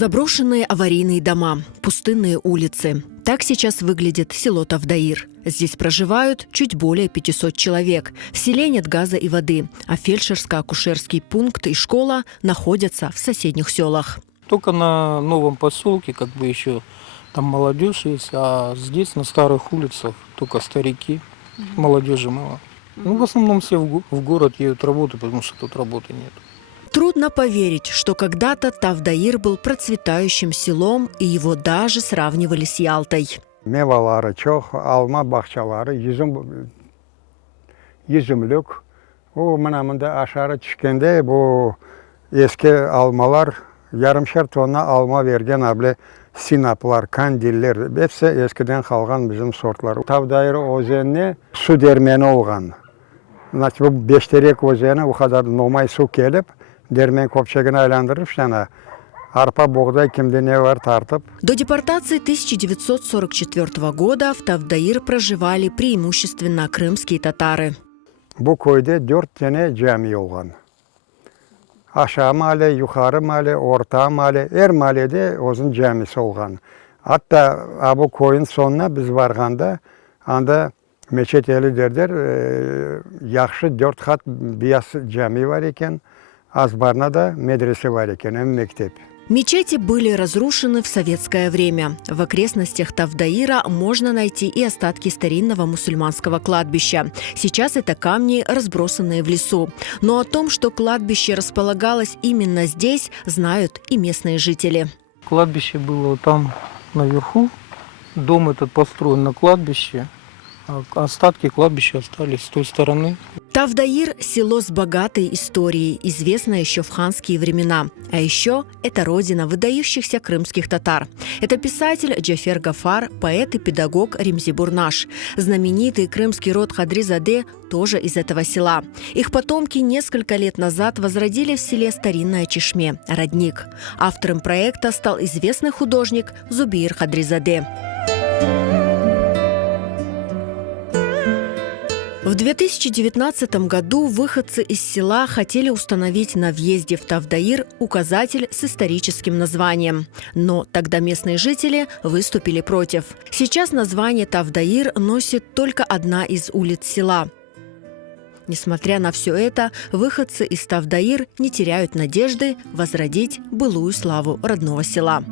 Заброшенные аварийные дома, пустынные улицы. Так сейчас выглядит село Тавдаир. Здесь проживают чуть более 500 человек. В селе нет газа и воды, а фельдшерско-акушерский пункт и школа находятся в соседних селах. Только на новом поселке еще там молодежь есть, а здесь на старых улицах только старики, молодежи мало. В основном все в город едут работать, потому что тут работы нет. Трудно поверить, что когда-то Тавдаир был процветающим селом, и его даже сравнивали с Ялтой. Мевалары çok, alma bahçeleri, yüzümlük. O mınamında aşağı çıkende bu eski almalar yarımşar tonna alma vergen abla sinaplar, kandiller hepsi eskiden kalgan bizim sortlar. Tavdair ozenine su dermeni olgan. Bu Beşterek ozeni o kadar normal su gelip dermen kopçagını aylandırıp sana арпа, buğday, kimde ne var tartıp. До депортации 1944 года в Тавдаир проживали преимущественно крымские татары. Bu köyde 4 tane cami olgan. Aşağı mahalle, yukarı mahalle, orta mahalle, her mahallede onun camisi olgan. Hatta bu köyün sonuna biz varganda anda meçet eli derler, yaxşı 4 kat beyaz cami var iken, azbarna da medrese var iken, hem mektep. Мечети были разрушены в советское время. В окрестностях Тавдаира можно найти и остатки старинного мусульманского кладбища. Сейчас это камни, разбросанные в лесу. Но о том, что кладбище располагалось именно здесь, знают и местные жители. Кладбище было там наверху, дом этот построен на кладбище, а остатки кладбища остались с той стороны. Тавдаир – село с богатой историей, известное еще в ханские времена. А еще это родина выдающихся крымских татар. Это писатель Джафер Гафар, поэт и педагог Ремзи Бурнаш. Знаменитый крымский род Хадризаде тоже из этого села. Их потомки несколько лет назад возродили в селе старинное чешме – родник. Автором проекта стал известный художник Зубир Хадризаде. В 2019 году выходцы из села хотели установить на въезде в Тавдаир указатель с историческим названием. Но тогда местные жители выступили против. Сейчас название Тавдаир носит только одна из улиц села. Несмотря на все это, выходцы из Тавдаир не теряют надежды возродить былую славу родного села.